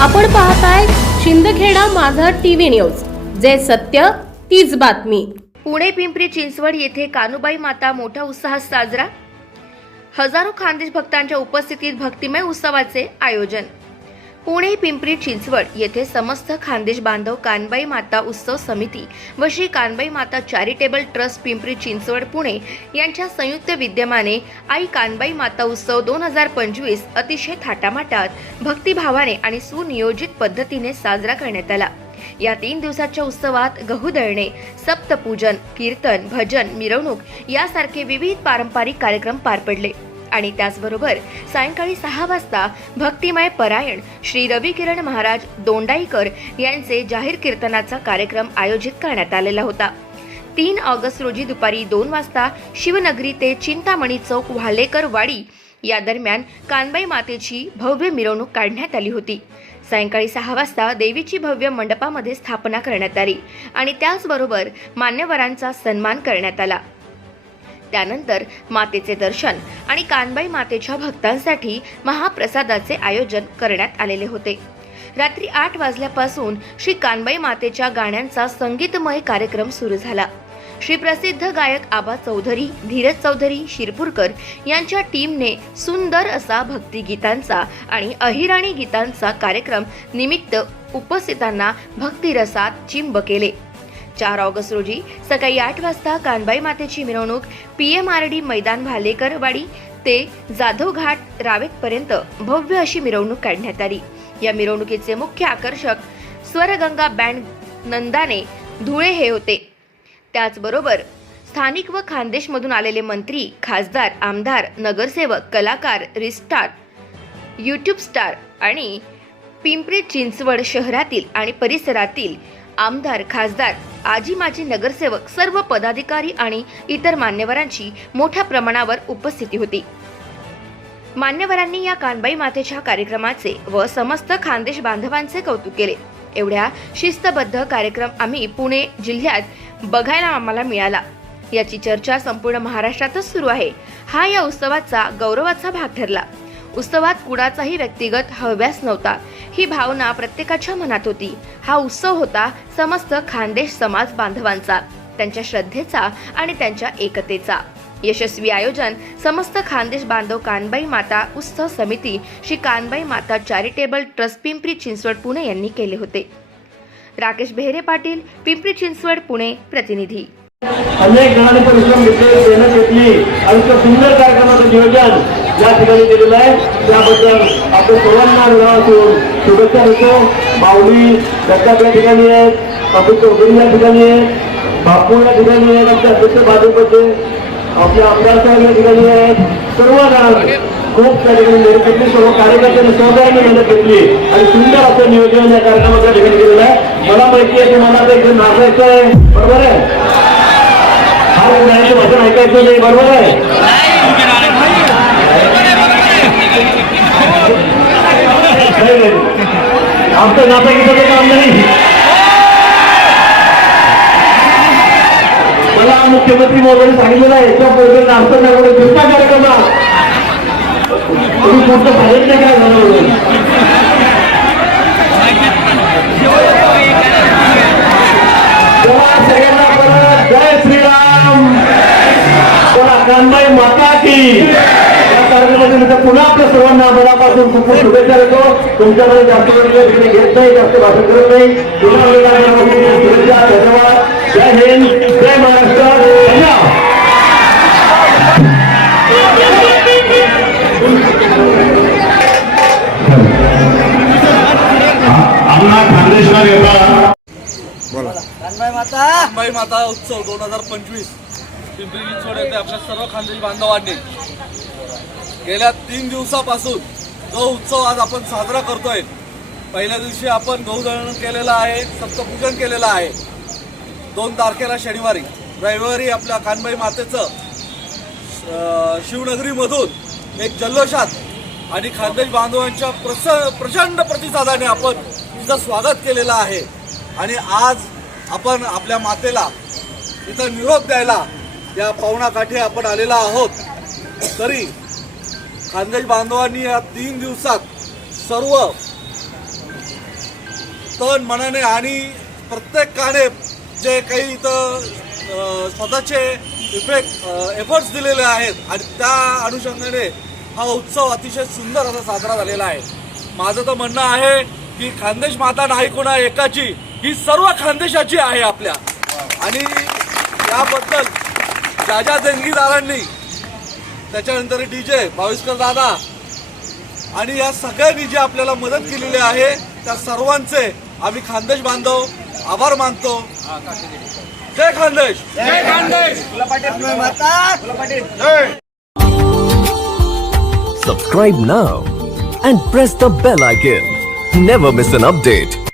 आपण पाहताय शिंदखेडा माझा टीव्ही न्यूज. जे सत्य तीच बातमी. पुणे पिंपरी चिंचवड येथे कानुबाई माता मोठ्या उत्साहात साजरा. हजारो खानदेश भक्तांच्या उपस्थितीत भक्तिमय उत्सवाचे आयोजन. पुणे पिंपरी चिंचवड येथे समस्त खानदेश बांधव कानबाई माता उत्सव समिती व श्री कानबाई माता चॅरिटेबल ट्रस्ट पिंपरी चिंचवड पुणे यांच्या संयुक्त विद्यमाने आई कानबाई माता उत्सव दोन हजार पंचवीस अतिशय थाटामाटात भक्तिभावाने आणि सुनियोजित पद्धतीने साजरा करण्यात आला. या तीन दिवसाच्या उत्सवात गहू दळणे सप्तपूजन कीर्तन भजन मिरवणूक यासारखे विविध पारंपरिक कार्यक्रम पार पडले. आणि त्याचबरोबर सायंकाळी सहा वाजता भक्तिमय परायण श्री रवी किरण महाराज दोंडाईकर यांचे जाहीर कीर्तनाचा कार्यक्रम आयोजित करण्यात आलेला होता. तीन ऑगस्ट रोजी दुपारी दोन वाजता शिवनगरी ते चिंतामणी चौक वालेकर वाडी या दरम्यान कानबाई मातेची भव्य मिरवणूक काढण्यात आली होती. सायंकाळी सहा वाजता देवीची भव्य मंडपामध्ये स्थापना करण्यात आली आणि त्याचबरोबर मान्यवरांचा सन्मान करण्यात आला. त्यानंतर मातेचे दर्शन आणि कानबाई मातेच्या भक्तांसाठी महाप्रसादाचे आयोजन करण्यात आलेले होते. रात्री आठ वाजल्यापासून श्री कानबाई मातेच्या गाण्यांचा संगीतमय कार्यक्रम सुरू झाला. श्री प्रसिद्ध गायक आबा चौधरी धीरज चौधरी शिरपूरकर यांच्या टीमने सुंदर असा भक्तिगीतांचा आणि अहिराणी गीतांचा कार्यक्रम निमित्त उपस्थितांना भक्तिरसात चिंब केले. चार ऑगस्ट रोजी सकाळी आठ वाजता कानबाई मातेची मिरवणूक पी एम आर डी मैदान भालेकरवाडी ते जाधव घाट रावेतपर्यंत भव्य अशी मिरवणूक काढण्यात आली. या मिरवणुकीचे मुख्य आकर्षक स्वरगंगा बँड नंदाने धुळे हे होते. त्याचबरोबर स्थानिक व खानदेशमधून आलेले मंत्री खासदार आमदार नगरसेवक कलाकार रिस्टार यूट्यूब स्टार आणि पिंपरी चिंचवड शहरातील आणि परिसरातील आमदार खासदार आजी माजी नगरसेवक सर्व पदाधिकारी आणि इतर मान्यवरांची मोठ्या प्रमाणावर उपस्थिती होती. मान्यवरांनी या कानबाई मातेच्या कार्यक्रमाचे व समस्त खानदेश बांधवांचे कौतुक केले. एवढ्या शिस्तबद्ध कार्यक्रम आम्ही पुणे जिल्ह्यात बघायला आम्हाला मिळाला. याची चर्चा संपूर्ण महाराष्ट्रातच सुरू आहे. हा या उत्सवाचा गौरवाचा भाग ठरला. उत्सवात कुणाचाही व्यक्तिगत हव्यास नव्हता. ही भावना प्रत्येकाच्या मनात होती. हा उत्सव होता समस्त खानदेश समाज बांधवांचा त्यांच्या श्रद्धेचा आणि त्यांच्या एकतेचा. यशस्वी आयोजन समस्त खानदेश बांधव कानबाई माता उत्सव समिती श्री कानबाई माता चॅरिटेबल ट्रस्ट पिंपरी चिंचवड पुणे यांनी केले होते. राकेश बेहरे पाटील पिंपरी चिंचवड पुणे प्रतिनिधी. अनेक जणांनी परिश्रम घेतले मेहनत घेतली आणि त्या सुंदर कार्यक्रमाचं नियोजन या ठिकाणी केलेलं आहे. त्याबद्दल आपण सर्वांना शुभेच्छा देतो. माऊली दत्ताप या ठिकाणी आहेत. अमित चौधरी या ठिकाणी आहेत. बापू या ठिकाणी आहेत. आमच्या अध्यक्ष भाजपचे आपले आमदार साहेब या ठिकाणी आहेत. सर्व खूप त्या ठिकाणी मेहनत घेतली. सर्व कार्यकर्त्यांनी सहकार्याने मेहनत घेतली. आणि सुंदर असं नियोजन या कार्यक्रमाच्या ठिकाणी केलेलं आहे. मला माहिती आहे तुम्हाला आता इथे नाचायचं आहे बरोबर आहे? हा भाषण ऐकायचं नाही बरोबर आहे? आमचं नाटक गीताचं काम नाही. मला मुख्यमंत्री महोदयांनी सांगितलेलं आहे याच्या पूर्वी नाचतं नाही म्हणून दुसरा कार्यक्रमात तुम्ही पुढचं सांगितलं काय झालं म्हणून? सगळ्यांना परत जय श्रीराम. कोणा कानबाई माता की. कार्यक्रमाच्या पुन्हा आपल्या सर्वांना मनापासून खूप खूप शुभेच्छा देतो. तुमच्याकडे जास्त वेळ तिकडे घेत नाही जास्त भाषण करत नाही. पुन्हा शुभेच्छा धन्यवाद. जय हिंद जय महाराष्ट्र धन्यवाद. कानबाई माता उत्सव दोन हजार पंचवीस. पिंपरी चिंचवड येथे आपल्या सर्व खानदेश बांधवांनी. गेल्या तीन दिवसापासून जो उत्सव आज आपण साजरा करतोय. पहिल्या दिवशी आपण गौदळण केलेलं आहे सप्तपूजन केलेलं आहे. दोन तारखेला शनिवारी रविवारी आपल्या कानबाई मातेचं शिवनगरीमधून एक जल्लोषात आणि खानदेश बांधवांच्या प्रस प्रचंड प्रतिसादाने आपण तिचं स्वागत केलेलं आहे. आणि आज आपण आपल्या मातेला इथं निरोप द्यायला या पाहुणाकाठी आपण आलेला आहोत. तरी खानदेश बांधवांनी या तीन दिवसात सर्व तन मनाने आणि प्रत्येकाने जे काही इथं स्वतःचे इफेक्ट एफर्ट्स दिलेले आहेत आणि त्या अनुषंगाने हा उत्सव अतिशय सुंदर असा साजरा झालेला आहे. माझं तर म्हणणं आहे की खानदेश माता नाही कोणा एकाची ही सर्व खानदेशाची आहे आपल्या. आणि याबद्दल ज्या ज्या जंगीदारांनी त्याच्यानंतर डी जे भाविस्कर दादा. आणि या सगळ्यांनी जी आपल्याला मदत केलेली आहे. त्या सर्वांचे आम्ही खानदेश बांधव आभार मानतो. जय Khandesh. Subscribe now and press the bell icon. Never miss an update.